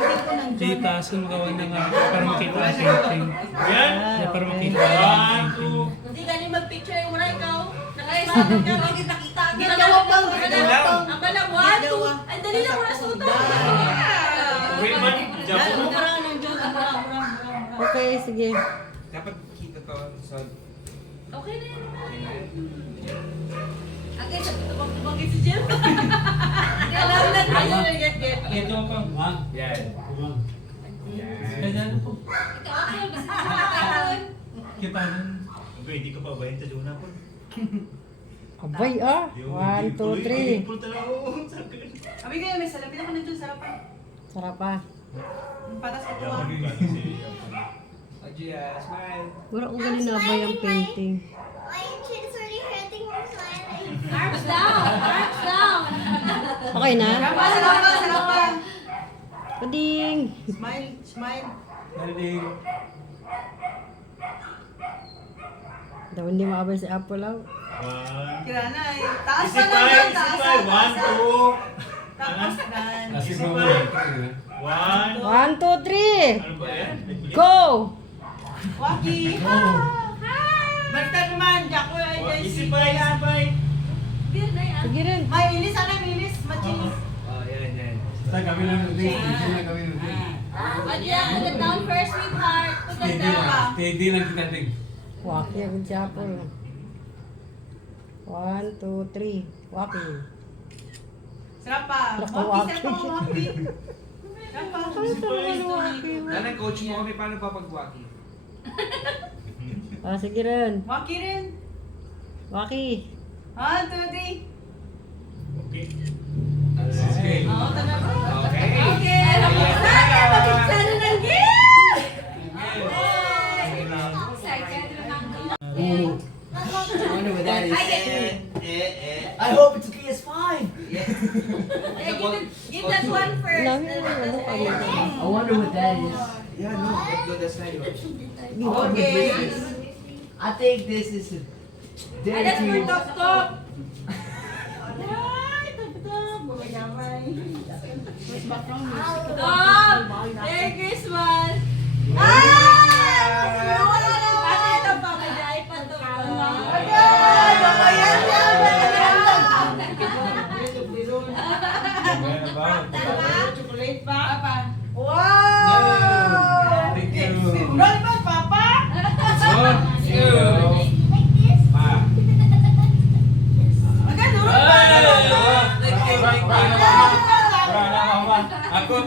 painting ko ng John. Tita, so magawa na nga para makita ang painting. Yan. Para makita ang painting. Hindi ka niyo mag-picture yung muna ikaw. Nakaisama ka. Bakit nakita agad? Ginagawa pang. lang. Ang balang one, two. Ang dali lang muna suta. Wait man, Dahil Japo. umura ng John. Okay, sige. Dapat kita to sa... Okay na yan. Okay, sabi ko bang si Jill. Alam na tayo. Get. Ito pa. Ha? Yan. Kaya ano po? Ikaw ako, basta sa Kita nun. Okay, hindi ko pa ba yung taduna po? Abay, ah. 1, 2, 3. Full talaga ako. Abi kayo, may salapin ako ng John. Sarapan. Sarap pa. Patas ko Yaman tuwa. yung gano'n si... Ajia, smile. Wala ko galing na abay ang painting. My chin is already hurting from smiling. Arms down. Arms down. Okay na? Sarapan. Puding! Smile. Naling. Daw hindi maabay si Apple lang. One. Kira na eh. Taas Isip pa lang tayo, John. isip Taas tayo. pa. One, two. Tapos na. Asik Isip mo tayo. mo. One. 1, 2, 3! Ano ba yan? Go! Waki. Basta naman, Jaco ay Isip pa, isip pa. Beer na yan. Sige rin. May ilis, ano ilis? Machinis. Oh, yan. Basta kami lang din. Sila kami lang din. Adya, the down first with heart. Steady lang. Steady lang kita din. Waki agad si Apple. 1, 2, 3. Waki. Sarap pa. Naku, Waki, sarap pa. Waki. Sarap pa. Nanay, coach mo kami paano papag-waki. Ah, sige rin. Waki rin. Waki. 1, 2, 3. Okay. Okay. Oo, talaga. Okay. Okay, sana ng gift! I wonder what that is. I hope it's a PS5. Give that one first. Lami na rin ano kami. I wonder what that is. Yeah, no. That's not Okay. I think this is a Ay, that's for dedicated. top. Top! Merry Christmas! Ate, ito pa, may iPad to. Chocolate pa? Papa. No. Wow! Thank you. Lollipop, Papa? One, two. Pa. Magano?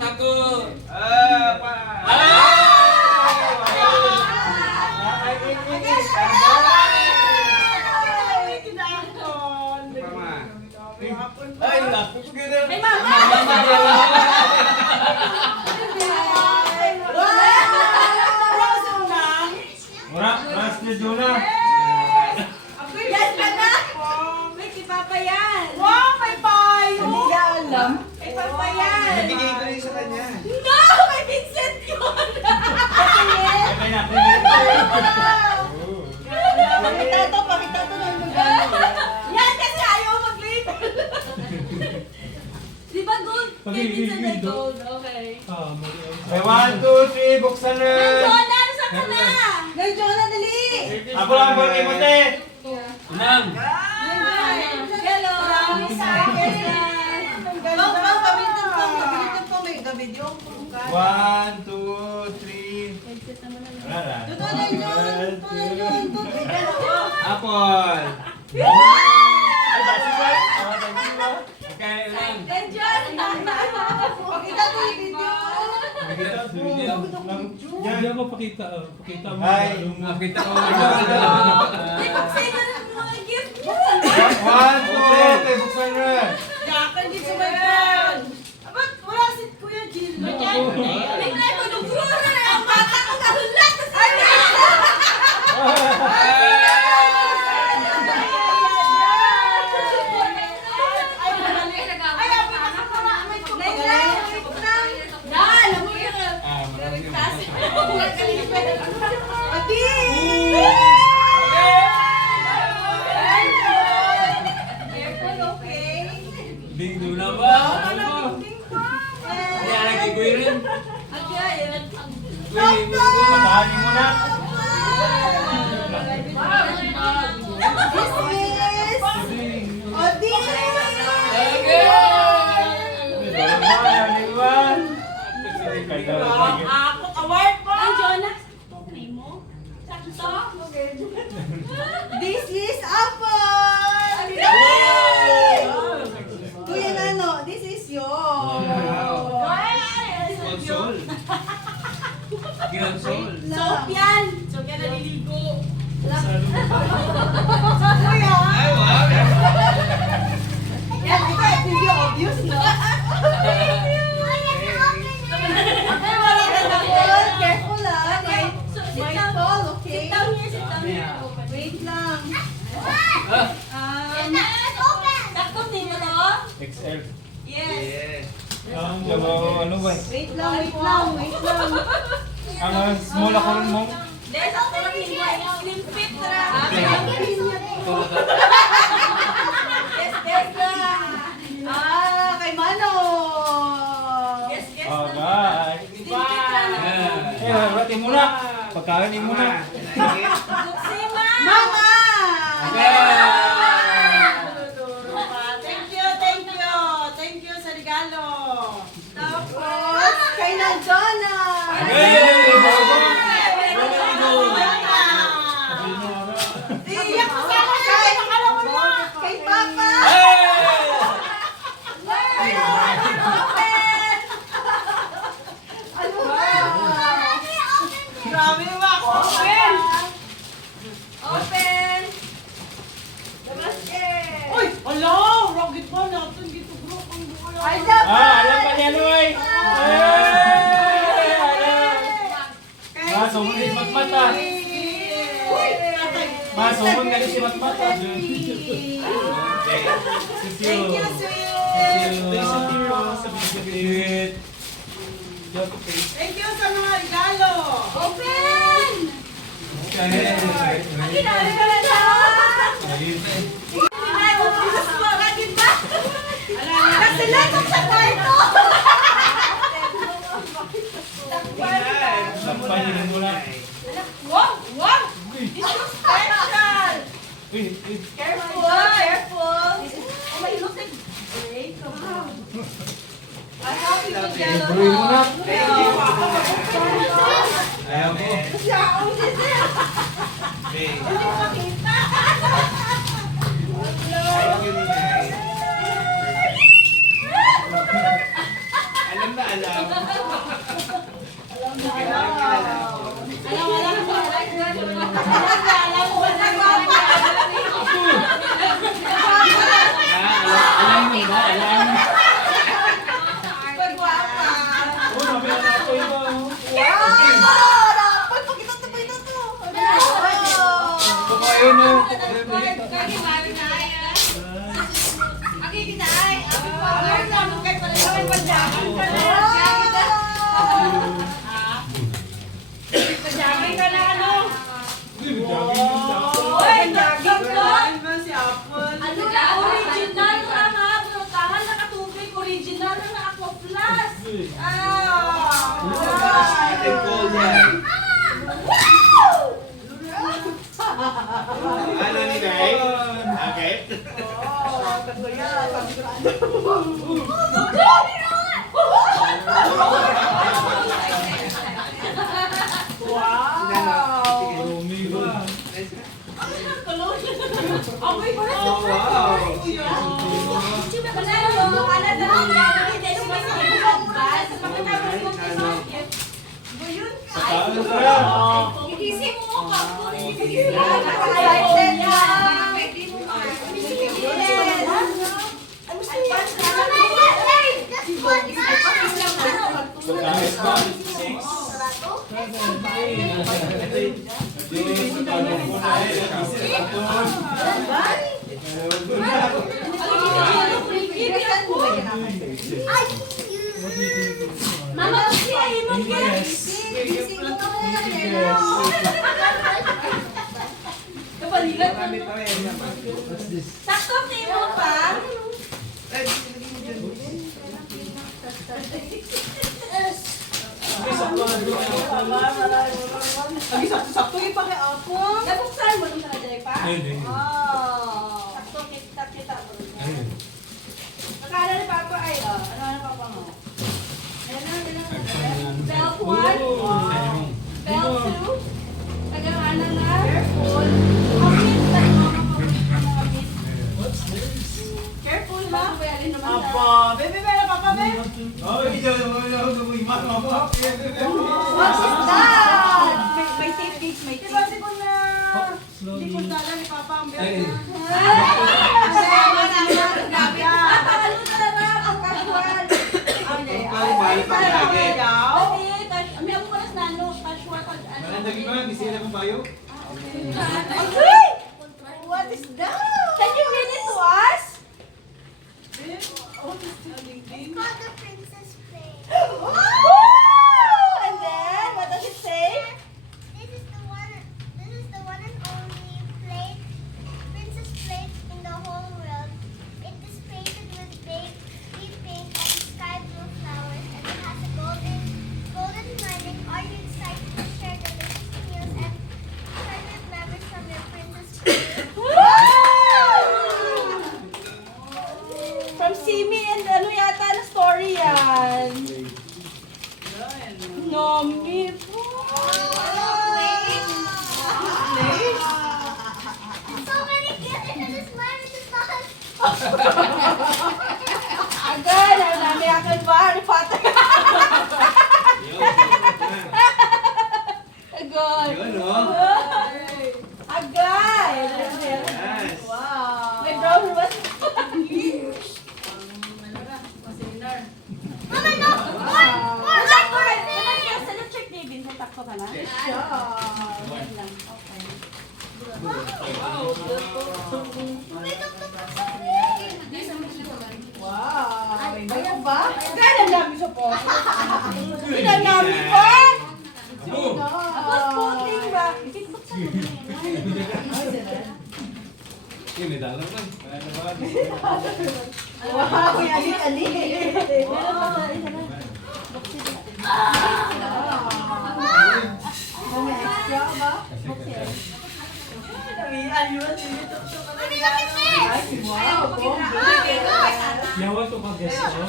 Takot. Pa. Mama. Ay, naku, together. Ay, mama! Ora, last na Juna. Yan ka na! May si Papa yan! Wow, may payo! Hindi ka alam. May Papa yan! Nabigay ko rin sa kanya. No! May Vincent yun! Okay na. Pakita to ng lugar. Yan kasi ayaw mag-label! Di ba gold? Kay Vincent ay gold. Okay. Ah, mali. Okay, 1, 2, 3, buksan na. Jonah, saan ka na? Nandiyan na, dali! Ako lang ba kay Mote? Nang. Hello! Bang, pabilitan po, may video. 1, 2, 3. Wala na. Totoo na yun, Apple. Okay, lang. Nandiyan! Pakita to yung video. Hindi ako pakita. Pakita mo. Ay. Nakita ko. May pag-save na ng mga gift mo! 1, 2, 3, buksan na. Jackal di sa may phone. Ba't wala si Kuya Jill? May mga ko nung ang bata ko kahulat! Ay! Ding do na ba? Kaya lagi ko Patahanin mo na. Ako, award po! This is Apple! Kuya Nano, this is yours. Console. Console. Soap yan. So, kaya naliligo. Kuya. Ay, wow. Yan, ito, hindi obvious, no? Okay, wala ka na ball. Careful, ah. Might fall, okay? Wait lang. XL. Yes. Ano ba? Wait lang. Ang small ako rin mo. There's a slim fit na. Yes na. Kay Mano. Yes Oh, na. bye. Slim fit na. Eh, rati mo na. Pagkain mo na. Luksima. Mama! Thank you sa regalo. Tapos, kay Nanjona. Iyak ko sa akin. Akala mo na. Kay Papa. Ano ba? Grabe naman ako. Open. Open. The basket. Uy! Ala! Rocket pa natin dito bro. Ang buhay. I love Alam pa niya, Loy. Sumong si Matmata. Sumong na si Matmata. Thank you, sweet. Thank you sa mga regalo. Open! Kinari ka na siya! Kinari mo ba? Bakit ba? Kasi latok sa kwarto! Sampay niyo mo na. Wow! Wow! This is special! Careful! Careful! Oh my, look at break. I hope you will get Bro, mo na. Ayaw mo. Siya, ang sisi. Hindi makita. Alam na alam. Alam mo ba? Alam mo. Oh, mabila na ako ito. Ayun na. Pajagin ka na ano? Si Apple. Ano ka? Original na nga. Brutahan na katubig. Original na Aqua Plus. Ano ni Day? Okay. Amoy ko na sa Oh, wow. Ano pa? Pagkain ba? 6. Mama, siya, imong Yes. Kapaligan mo. Sakto, timo pa. Lagi sakto-sakto yung pa kay Apple. Nabuksan mo nung nandiyan pa? Ayun, ayun. Wow. Sakto kita mo. Ayun. Nakala ni Papa ay, ano Papa mo? Ayan na. Belt Oh, 1, ayun. belt 2, tagana na. Careful. Kapit na mga kapit. Careful ha. Bayalin naman sa... Apa, bebe, bebe, papa, bebe. Oh, ikaw naman mo. What is that? May tape case, may tape. Diba si ko na... Slowly. Hindi ko dala ni papa ang bebe. Ayun. Grabe. Napakalo talaga. Ang casual. Mahal pa lagi. May ako malas na ano, casual. Malandagi ba? Bisaya na kong bayo? Okay! What is that? Can you read it to us? It's called the Princess Plate. And then, what does it say? This is the one and only plate, princess plate in the whole world. It is painted with deep pink and sky blue flowers, and it has a golden lining. Are you excited to share the latest news and private memories from your princess plate? From Simi and ano yata na story yan. Nomi po. So many gifts into this one. It is not. Agad, nami akan ba? Ano pata? Agad. Yun, no? Agad. Yes. Wow. May brown was. Mama, no! More like perfect! Sa check David, may takto ka na? Yan lang. Okay. May tuk-tuk pa sa akin. Wow. May bayo ba? Kaya dami sa po. Pinanami pa? Boom! Tapos puting ba? Buksan mo na yan. Yun, may dalang lang. Wow, may alik-alik. May extra ba? Mami, look at this! Wow, Yawa to ka guest ko.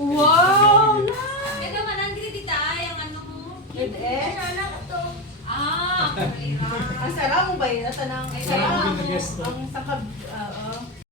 Wow! Ito man dita yung ano mo. Good eh. Ah, Ang sarap mo ba yun? At anang Sarap mo yung guest ko. ang sakab